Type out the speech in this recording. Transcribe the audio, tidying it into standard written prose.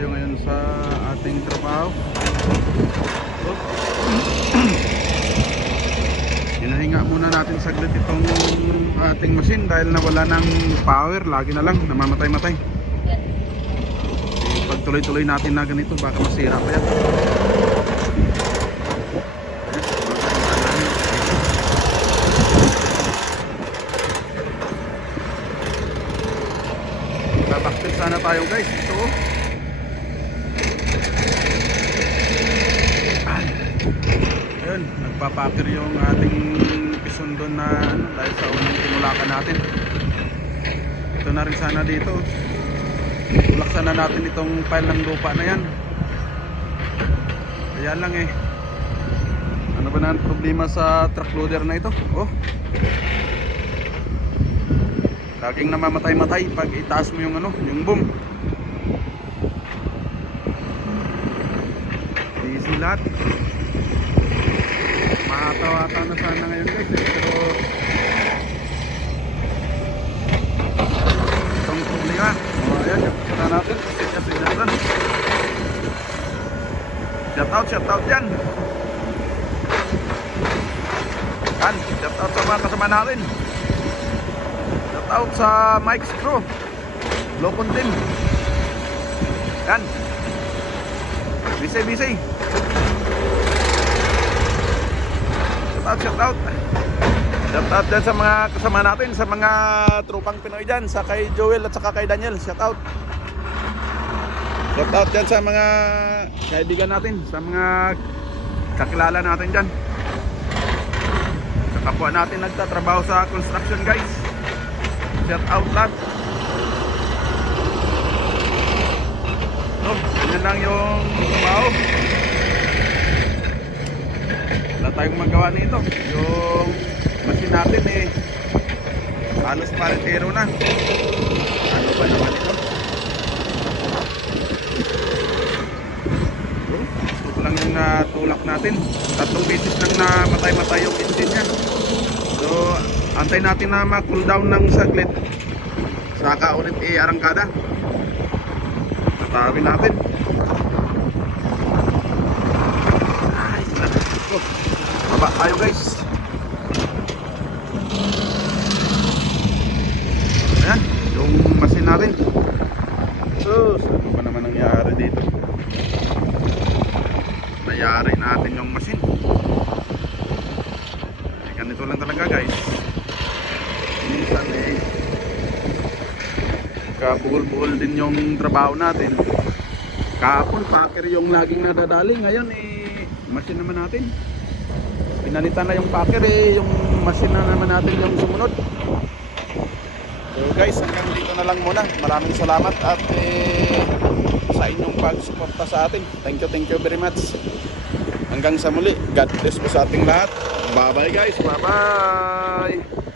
tayo ngayon sa ating trabaho. Hinahinga muna natin saglit itong ating machine dahil nawala ng power. Lagi na lang namamatay-matay. Pag tuloy-tuloy natin na ganito baka masira pa yan. Babaktil sana tayo guys. Ito ayun, nagpapakir yung ating pison doon na dahil sa unang tinulakan natin. Ito na rin sana dito. Tulaksan na natin itong pile ng lupa na yan. Kaya lang ano ba na ang problema sa truck loader na ito? Laging namamatay-matay pag itaas mo yung yung boom. Easy lahat. Matawa-tawa na sana ngayon guys, pero itong problema. Ayan, kita natin. Kasi natin. Shout out dyan. Shout out sa mga kasama natin. Shout out sa Mike's Crew, Locon Team. Yan. Busy. Shout out dyan sa mga kasama natin, sa mga trupang Pinoy dyan, sa kay Joel at saka kay Daniel. Shout out dyan sa mga kaibigan natin, sa mga kakilala natin dyan, sa kapwa natin nagtatrabaho sa construction guys. Shout out lahat. Ganyan lang yung trabaho. Wala tayong magawa nito. Yung machine natin halos paritero na. Ano ba naman ito? Ito lang yung natulak natin. 3 beses lang na matay yung engine niya. So antay natin na ma-cool down ng saglit, saka ulit arangkada. Tatawin natin. Baba tayo guys. Ayan, yung machine natin. So, ano ba naman nangyari dito? Nayari natin yung machine. Ganito lang talaga guys. Minsan kabuhol-buhol din yung trabaho natin. Kahapon packer yung laging nadadali. Ngayon machine naman natin. Pinalitan na yung packer yung machine na naman natin yung sumunod. So guys, hanggang dito na lang muna. Maraming salamat at sa inyong pagsuporta sa atin. Thank you very much. Hanggang sa muli. God bless po sa ating lahat. Bye bye guys. Bye bye.